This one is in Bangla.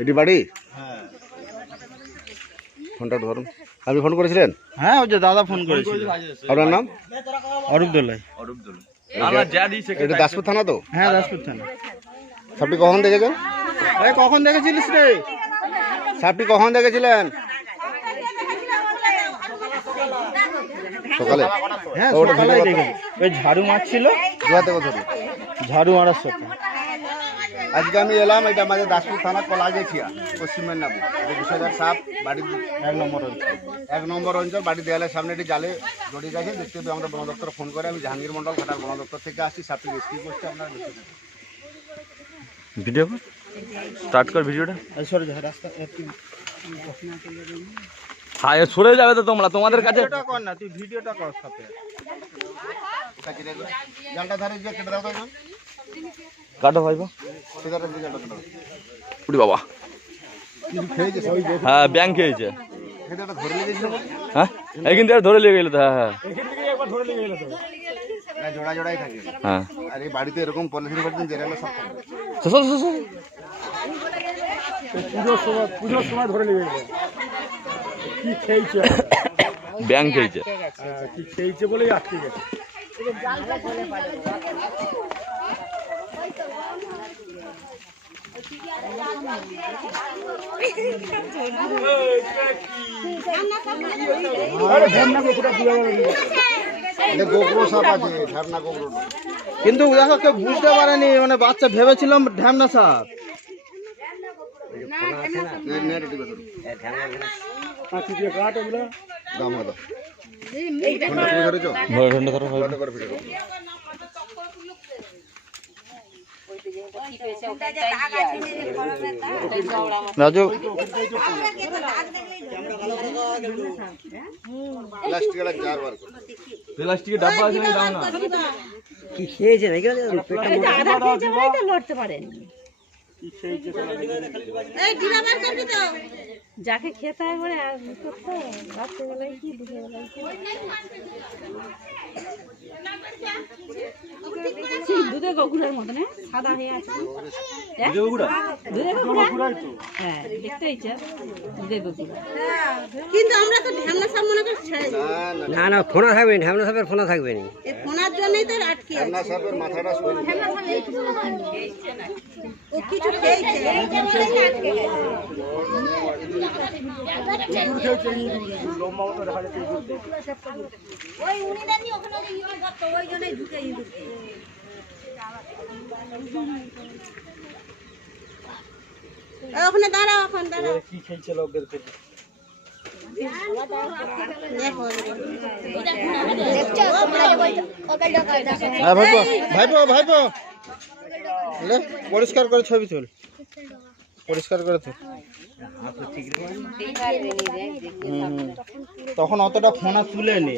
এটি বাড়ি? হ্যাঁ। ফোনটা ধরুন। আপনি ফোন করেছিলেন? হ্যাঁ ওই যে দাদা ফোন করেছিল। আপনার নাম? অরূপ দোলাই এটা দাসপুর থানা তো? হ্যাঁ দাসপুর থানা। সাপটি কখন দেখেছেন? আরে কখন দেখেছিলিস রে? সাপটি কখন দেখেছিলেন? সকালে। হ্যাঁ ওটা ওই ঝাড়ু মারছিল। থেকে ধরুন ঝাড়ু মারার সাথে। আজকে আমি এলাম এটা আমাদের দাসপুর থানা কলা গেছিয়া পশ্চিম মেদিনীপুর। বিশ সাপ বাড়ি এক নম্বর অঞ্চল। এক নম্বর অঞ্চল বাড়ি দেয়ালের সামনে একটি জালে জড়িয়ে গেছে। দেখতে পেয়ে আমরা বন দপ্তর ফোন করে আমি জাহাঙ্গীর মন্ডল ঘাটার বন দপ্তর থেকে আসছি সাপটি রেস্কিউ করছি আপনারা। ভিডিও স্টার্ট কর ভিডিওটা। সরে যা রাস্তা হ্যাঁ সরে যাবে তো তোমরা তোমাদের কাছে ভিডিওটা কর না তুই ভিডিওটা কর সাথে। জালটা ধারে যে কেটে দাও তো কাটো ভাইবো সেধারে যে জালটা কেটে। উড়ি বাবা। কিছু খেয়েছে? সবাই দেখে। হ্যাঁ ব্যাংক খেয়েছে। লেগেছিল বলে। হ্যাঁ? এইখান থেকে ধরে লেগে গেল তো হ্যাঁ হ্যাঁ। না, জোড়া জোড়াই থাকে। হ্যাঁ। আর এই বাড়িতে এরকম পলিথিন ফলিথিন জেরালে সব। শোষো শোষো পুজোর সময় পুজোর সময় ধরে নিয়ে গেল। কি খেয়েছে? ব্যাংক খেয়েছে। হ্যাঁ, কি খেয়েছে বলেই আটকে গেছে। কিন্তু দেখো কেউ বুঝতে পারেনি মানে বাচ্চা ভেবেছিলাম ঢ্যামনা সাপ নে, নে, রাজু। প্লাস্টিকের ডাব্বা আছে নাকি দাও না লড়তে পারেন যাকে খেতে হয় বলে আর করতে। রাত্রেবেলায় কি দুপুরবেলায় কি সেই গগুড়ার মতন হ্যাঁ? সাদা হয়ে আছে। হ্যাঁ? দুধের গগুড়া হ্যাঁ দেখতে হয়েছে। দুধের গগুড়া কিন্তু আমরা তো ঢ্যামনা সাপ মনে করে না, না, না। না ফোনা থাকবে না ঢ্যামনা সাপের ফোনা থাকবে না। এই ফোনার জন্যই তো আটকে আছে। ঝারনা সাপের মাথাটা সরু। ও কিছু খেয়েছে। ওই উনি জানি ওখানে ইঁদুর ধরতো, ওই জন্যই ঢুকে ইঁদুরকে। ওখানে দাঁড়াও এখন দাঁড়াও। কি খেয়েছে লোকদের থেকে? হ্যাঁ ভাইপো ভাইপো ভাইপো। লে, পরিষ্কার করে ছবি তুল। পরিষ্কার করে তুল। তখন অতটা ফোনা তুলে নি।